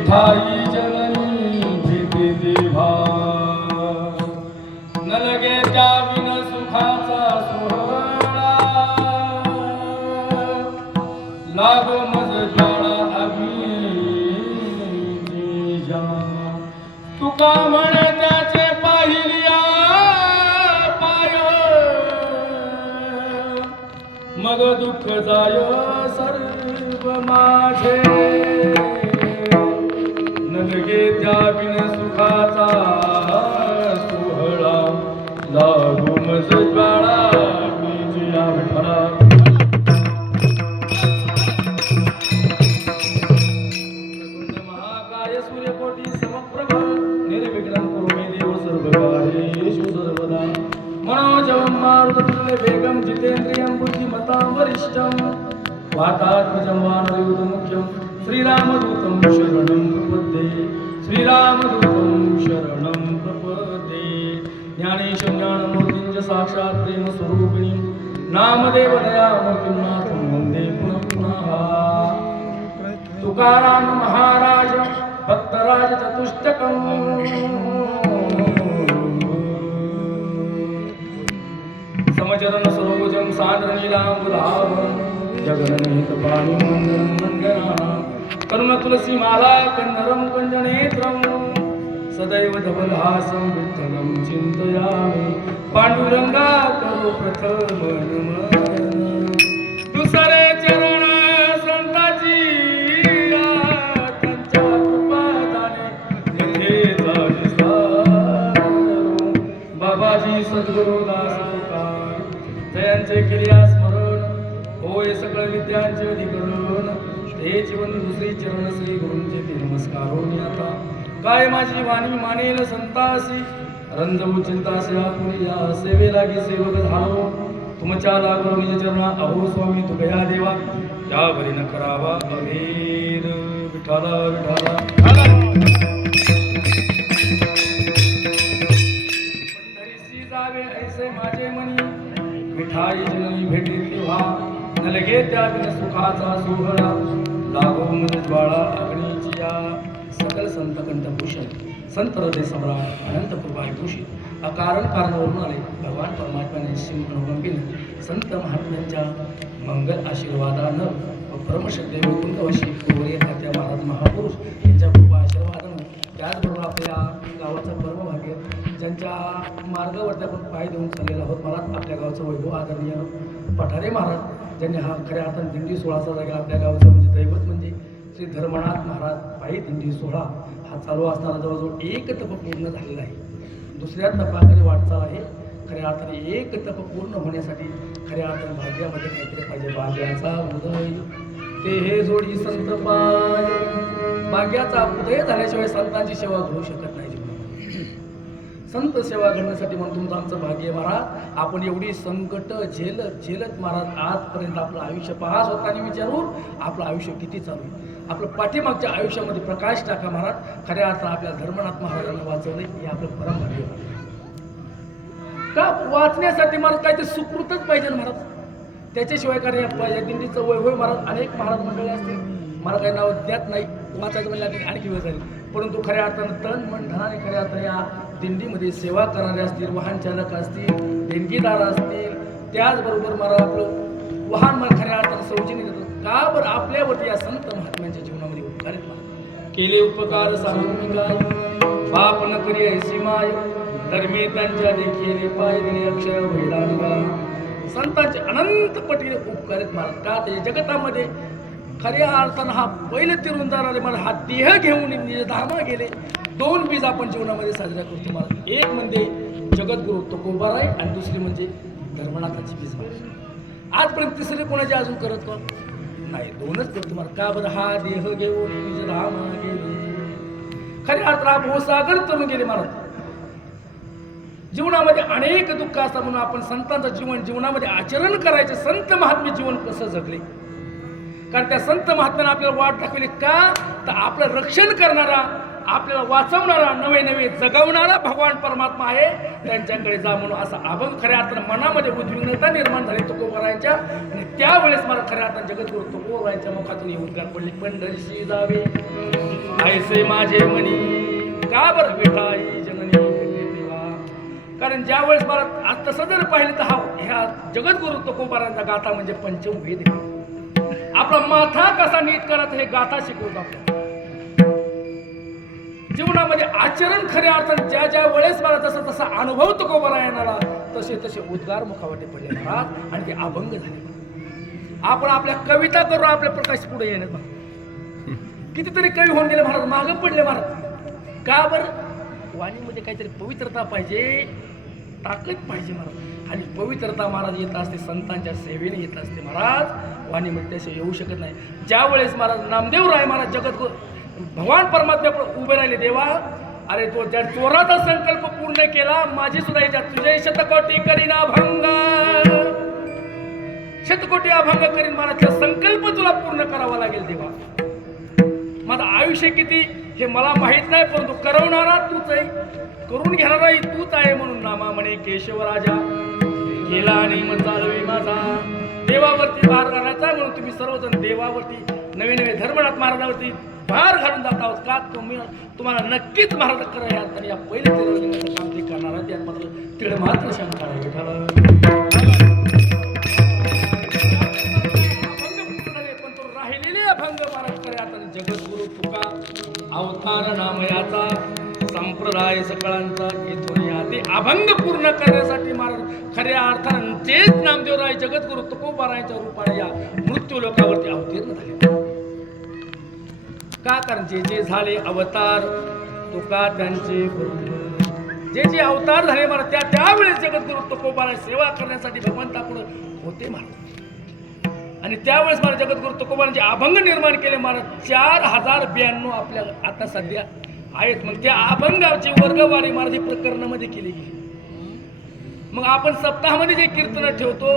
विठाई जननी भीती देवा न लगे त्या बिन सुखाचा सोहळा लागो मज ज्वाळा अग्नी जा तुका म्हणे त्याचे पाहिलिया पाय मग दुःख जाय सर्व माझे नलगे त्या बिन सुखाचा सोहळा लागो मज ज्वाळा अग्नीच्या विठ्ठला सूर्यकोटी समप्रभ निर्विघ्नं कुरु मे देव सर्वकार्येषु सर्वदा मनोजवं मारुततुल्य वेगं जितेन्द्रियं बुद्धिमतां वरिष्ठं वातात्मजं वानरयूथमुख्यं श्रीरामदूतं शरणं प्रपद्ये श्रीरामदूतं शरणं प्रपद्ये ज्ञानेशं ज्ञानमूर्तिं च साक्षात् प्रेमस्वरूपिणीं नामदेवदयामूर्तिं नाथं वन्दे पुनः पुनः तुकाराम महाराज भक्तराज चतुष्टकं समचरण सरोजं सान्द्रनीलाम्बुधावं जगन्निहितपाणिं मन्दनं मन्दनानां करुणतुलसीमाला कन्नरं कञ्जनेत्रं सदैव धवलहासं विठ्ठलं चिन्तयामि पाण्डुरङ्गा करो प्रथम नमन दुसरे चरण संताची बाबाजी सद्गुरुदास तुकार जयांचे केलिया स्मरण होय सकळ विद्यांचे अधिकरण ते जीवन दुसरी चरण श्री गुरूंचे ते नमस्कार होणी आता काय माझी वाणी मानेल संतासी रंजवू चिंतासे आपुरी या सेवे लागी सेवक झालो तुमच्या लागलो निज चरणा अहो स्वामी तू गया देवा त्यावरी न करावा अभेद विठाला विठाला ऐसे माझे मनी विठाई जननी भेटी तेव्हा न लगे त्या बिन सुखाचा सोहळा लागो मज ज्वाळा अग्नीची या सकल संत कंठभूषण संत हृदय सम्राट अनंत कृपा भूषित अकारण कारणावरून आले भगवान परमात्म्याने शिवगणपतीने संत महात्म्यांच्या मंगल आशीर्वादानं व परमश्रद्धे वैकुंठवासी गोरे तात्या महाराज महापुरुष यांच्या कृपा आशीर्वादानं त्याचबरोबर आपल्या गावाचं परमभाग्य ज्यांच्या मार्गावरती आपण पाय देऊन चाललेला आहोत मला आपल्या गावचं वैभव आदरणीय पठारे महाराज ज्यांनी हा खऱ्या अर्थाने दिंडी सोहळा साजरा केला आपल्या गावचं म्हणजे दैवत म्हणजे श्री धर्मनाथ महाराज पायी दिंडी सोहळा हा चालू असताना जवळजवळ एक तप पूर्ण झालेला आहे दुसऱ्या तपाकडे वाटचाल आहे खऱ्या अर्थाने एक तप पूर्ण होण्यासाठी खऱ्या अर्थाने भाग्यामध्ये काहीतरी पाहिजे भाग्याचा उदय ते हे जोडी संत पाय भाग्याचा उदय झाल्याशिवाय संतांची सेवा घडू शकत नाही संत सेवा घडण्यासाठी म्हणून तुमचं आमचं भाग्य महाराज आपण एवढी संकट झेलत महाराज आजपर्यंत आपलं आयुष्य पहा स्वतःने विचारून आपलं आयुष्य किती चालू आहे आपलं पाठीमागच्या आयुष्यामध्ये प्रकाश टाका महाराज खऱ्या अर्थानं आपल्या धर्मनाथ महाराजांना वाचवले हे आपलं परम भाग्य का वाचण्यासाठी महाराज काय ते सुकृतच पाहिजे महाराज त्याच्याशिवाय कार्य या दिंडीचं वैभव महाराज अनेक महाराज मंडळी असतील मला काही नाव द्यात नाही वाचायचं म्हणलं आणखी वेळ झाली परंतु खऱ्या अर्थानं तन मन धनाने खऱ्या अर्थाने या दिंडीमध्ये सेवा करणारे असतील वाहन चालक असतील देणगीदार असतील त्याचबरोबर मला आपलं वाहन मला खऱ्या अर्थानं सौजन्य देतं का बरं आपल्यावरती या संत महात्म्यांच्या जीवनामध्ये उपकारित केले उपकार सांगून काय पाप न करी ऐसी माय धर्मी त्यांच्या देखील पाय दिले अक्षय वेदांगा संतांचे अनंत पटीने उपकारित महाराज का ते जगतामध्ये खऱ्या अर्थानं हा पहिले तिरुंदाराने मला हा देह घेऊन धामा गेले दोन बीज आपण जीवनामध्ये साजरा करतो महाराज एक म्हणजे जगद्गुरु तुकोबाराय आणि दुसरी म्हणजे धर्मनाथाची बीज महाराज आजपर्यंत तिसरे कोणाचे अजून करत का नाही दोनच करतो महाराज का बरं हा देह घेऊन निज धामा गेले खऱ्या अर्थानं भवसागर तरुण गेले महाराज जीवनामध्ये अनेक दुःख असतात म्हणून आपण संतांचं जीवनामध्ये आचरण करायचं संत महात्मे जीवन कसं जगले कारण त्या संत महात्म्याने आपल्याला वाट दाखवली का तर आपलं रक्षण करणारा आपल्याला वाचवणारा नवे नवे जगवणारा भगवान परमात्मा आहे, त्यांच्याकडे जा म्हणून असा अभंग खऱ्या अर्थानं मनामध्ये उद्विग्नता निर्माण झाली तुकोबारायांच्या. आणि त्यावेळेस मला खऱ्या अर्थानं जगद्गुरु तुकोबारायांच्या मुखातून हे उद्गार पडले, पंढरीशी जावे ऐसे माझे मनी का बर विठाई जननी भेटे तेव्हा. कारण ज्या वेळेस मला आज तसं जर पाहिलं तर ह्या जगद्गुरु तुकोबारायांचा गाथा म्हणजे पंचमवेद आहे. आपला माथा कसा नीट करायचा हे गाथा शिकवत आपल्याला. जीवनामध्ये आचरण खऱ्या अर्थाने ज्या ज्या वेळेस मला जसा तसा अनुभव तुकोबारायांना तसे तसे उद्गार मुखावाटे पडले महाराज आणि ते अभंग झाले. आपण आपल्या कविता करून आपल्या प्रकाश पुढे येणार. कितीतरी कवी होऊन गेले महाराज, मागं पडले महाराज. का बरं? वाणीमध्ये काहीतरी पवित्रता पाहिजे, ताकद पाहिजे महाराज. आणि पवित्रता महाराज येत असते संतांच्या सेवेने येत असते महाराज. वाणीमध्ये त्याशिवाय येऊ शकत नाही. ज्या वेळेस महाराज नामदेव राय महाराज जगत भगवान परमात्म्यापुढे उभे राहिले, देवा अरे तो ज्या चोराचा संकल्प पूर्ण केला, माझी सुद्धा याच्यात तुझे शतकोटी करीन अभंग, शतकोटी अभंग करीन महाराज. संकल्प तुला पूर्ण करावा लागेल देवा. माझं आयुष्य किती हे मला माहित नाही, परंतु करवणारा तूच आहे, करून घेणाराही तूच आहे. म्हणून नामा म्हणे केशवराजा गेला आणि मग चालवी माझा. देवावरती भार घालायचा म्हणून तुम्ही सर्वजण देवावरती नवे नवे धर्मनाथ महाराजांवरती भार घालून जात आहोत का? तुम्हाला नक्कीच महाराज करा या अर्थाने या पहिले तिरवण्याचं काम ते करणारा त्यात मात्र तिळ मात्र शंका आहे. पण तो राहिलेले अभंग महाराज खऱ्या अर्थाने जगद्गुरु तुका अवतार नामयाचा संप्रदाय सकळांचा इथून या ते अभंग पूर्ण करण्यासाठी महाराज खऱ्या अर्थानं तेच नामदेवराय जगद्गुरु तुकोबारायांच्या रूपाने या मृत्यू लोकावरती अवतीर्ण झाले. का? कारण जे जे झाले अवतार तुका त्यांचे गुरु, जे जे अवतार झाले महाराज त्यावेळेस जगद्गुरु तुकोबाराय सेवा करण्यासाठी भगवंतापुढे होते महाराज. आणि त्यावेळेस महाराज जगद्गुरु तुकोबारांचे अभंग निर्माण केले महाराज. 4092 आपल्या आता सध्या आहेत. मग त्या अभंगाची वर्गवारी महाराज प्रकरणामध्ये केली गेली. मग आपण सप्ताहामध्ये जे कीर्तन ठेवतो,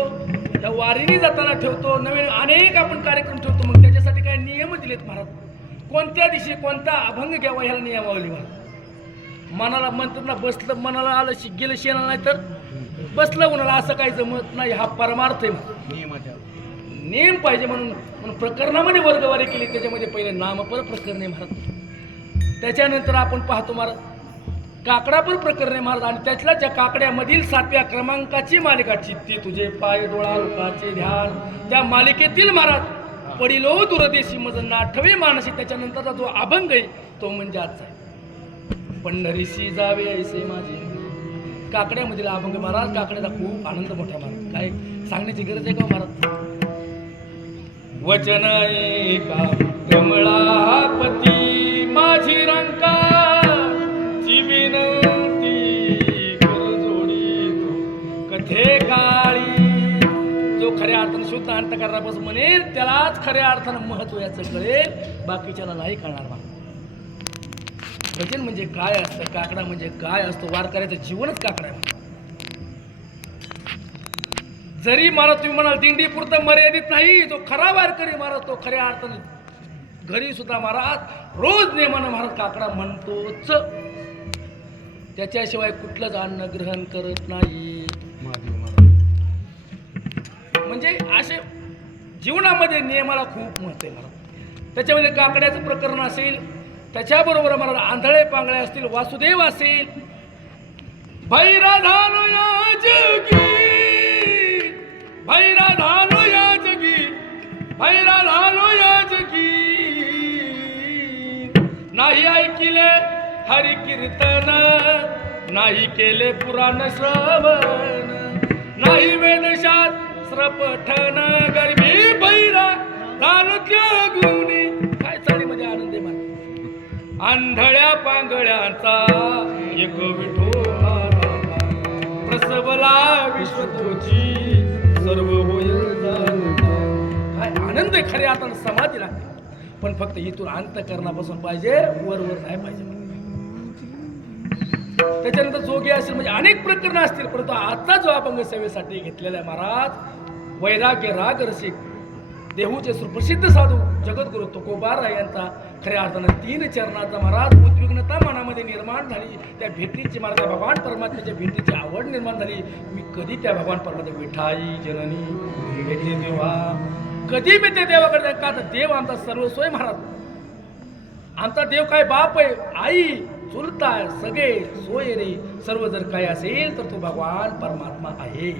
त्या वारीने जाताना ठेवतो, नवीन अनेक आपण कार्यक्रम ठेवतो. मग त्याच्यासाठी काही नियम दिलेत महाराज. कोणत्या दिवशी कोणता अभंग घ्यावा ह्याला नियमावली महाराज. मनाला मंत्रना बसलं, मनाला आलं गेलं शेणाला, नाही तर बसलं उन्हाला, असं काही जमत नाही. हा परमार्थ आहे, नियम पाहिजे. म्हणून प्रकरणामध्ये वर्गवारी केली. त्याच्यामध्ये पहिले नामपर प्रकरण आहे महाराज. त्याच्यानंतर आपण पाहतो महाराज काकडापूर प्रकरणे महाराज. आणि त्यातल्या ज्या काकड्यामधील 7व्या क्रमांकाची मालिका चित्ती तुझे पाय डोळा लोकाचे ध्यान, त्या मालिकेतील महाराज पडिलो दुरदेशी मज नाठवे मानसी. त्याच्यानंतरचा जो अभंग आहे तो म्हणजे आजचा आहे, पंढरीशी जावे ऐसे माझे. काकड्यामधील अभंग महाराज. काकड्याचा खूप आनंद मोठा महाराज, काय सांगण्याची गरज आहे का महाराज. वचन एका कमळापती माझी रंका विनंती कर जोडी कथे काळी. जो खऱ्या अर्थानं शुद्ध अंतःकरणापासून म्हणेल त्यालाच खऱ्या अर्थानं महत्व याचं कळेल, बाकीच्याला नाही कळणार बा. भजन म्हणजे काय असतं, काकडा म्हणजे काय असतं, वारकऱ्याचं जीवनच काकडा आहे. जरी मला तुम्ही म्हणाल दिंडी पुरतं मर्यादित नाही, जो खरा वारकरी महाराज तो खऱ्या अर्थानं घरी सुद्धा महाराज रोज नेमानं महाराज काकडा म्हणतोच. त्याच्याशिवाय कुठलंच अन्न ग्रहण करत नाही. म्हणजे असे जीवनामध्ये नियमाला खूप महत्व आहे महाराज. त्याच्यामध्ये काकड्याचं प्रकरण असेल, त्याच्याबरोबर मला आंधळे पांगळे असतील, वासुदेव असेल, भैरा धानो या जगी, भैरा धानो या जगी, भैरा धानो या जगी, नाही ऐकिले हरि कीर्तन, नाही केले पुराण श्रवण, नाही वेदशास्त्र पठन, गरबी भैरा धानो त्या गुणी. काय चालीमध्ये आनंद आहे मला. आंधळ्या पांगळ्यांचा एक विठोबा प्रसवला विश्वतोची सर्व होईल. काय आनंद आहे खऱ्या आता समाधी लागते. पण फक्त इथून अंतःकरणापासून पाहिजे, वर नाही पाहिजे. त्याच्यानंतर जोगी असेल म्हणजे अनेक प्रकरण असतील, परंतु आता जो अभंग सेवेसाठी घेतलेला आहे महाराज, वैराग्य राग रसिक देहूचे सुप्रसिद्ध साधू जगद्गुरु तुकोबार यांचा खऱ्या अर्थानं 3 चरणाचा महाराज उद्विग्नता मनामध्ये निर्माण झाली. त्या भेटीची मला त्या भगवान परमात्म्याच्या भेटीची आवड निर्माण झाली. मी कधी त्या भगवान परमात्म्या विठाई जननी भेटली तेव्हा कधी मी त्या देवाकडे का तर देव आमचा सर्वस्वय महाराज. आमचा देव काय बाप आहे, आई, चुलता, सगळे सोय रे, सर्व जर काय असेल तर तो भगवान परमात्मा आहे.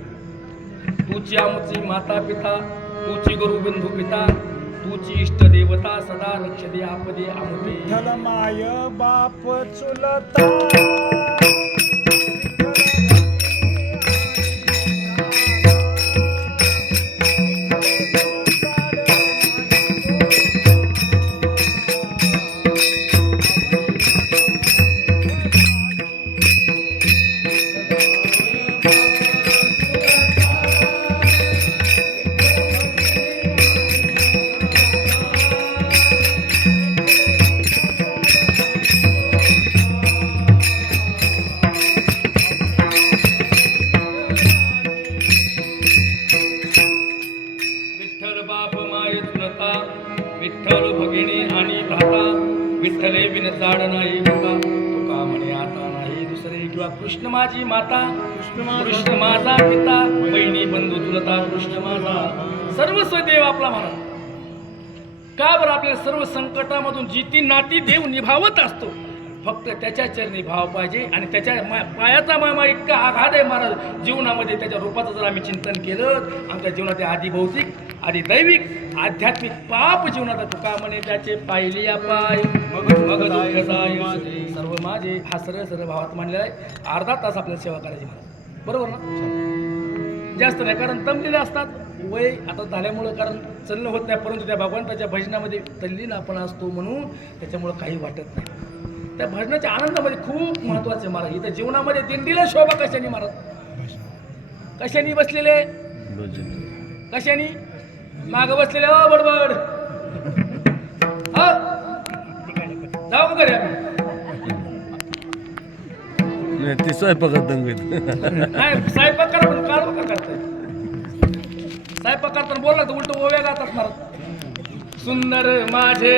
तुझी आमची माता पिता, तुझी गुरु बंधू पिता, तुझी इष्ट देवता सदा लक्ष दे आपदे आमते. विठ्ठल माय बाप चुलता विठ्ठल भगिनी आणि भ्राता, विठ्ठले बिन जाड नाही होता, तुका म्हणे आता नाही दुसरे. किंवा कृष्ण माझी माता, कृष्ण माझा पिता, बहिणी बंधू चुलता, कृष्ण माझा सर्वस्व देव आपला महाराज. का बरं आपल्या सर्व संकटामधून जी ती नाती देव निभावत असतो, फक्त त्याच्या चरणी भाव पाहिजे. आणि त्याच्या पायाचा मामा इतका आघात आहे महाराज जीवनामध्ये. त्याच्या रूपाचं जर आम्ही चिंतन केलं, आमच्या जीवनात आधी भौतिक आधी दैविक आध्यात्मिक पाप जीवनात तुका म्हणे त्याचे पाहिली पाय मग दुःख जाय सर्व माझे. हा सरळ सरळ भावात मांडलेला आहे. अर्धा तास आपल्याला सेवा करायची महाराज, बरोबर ना? जास्त नाही, कारण दमलेले असतात, वय आता झाल्यामुळं कारण चलणं होत नाही. परंतु त्या भगवंताच्या भजनामध्ये तल्लीन आपण असतो म्हणून त्याच्यामुळं काही वाटत नाही. त्या भजनाच्या आनंदामध्ये खूप महत्वाचे महाराज. इथं जीवनामध्ये दिंडीला शोभा कशाने महाराज? कशाने बसलेले? कशाने माग बसलेले? हो बडबड जाऊ का घरी आम्ही? ती स्वयंपाकात दंगत नाही, स्वयंपाक करा पण काळ बघा करताय. स्वयंपाक करताना बोलला तर उलट ओव्या गातात महाराज. सुंदर माझे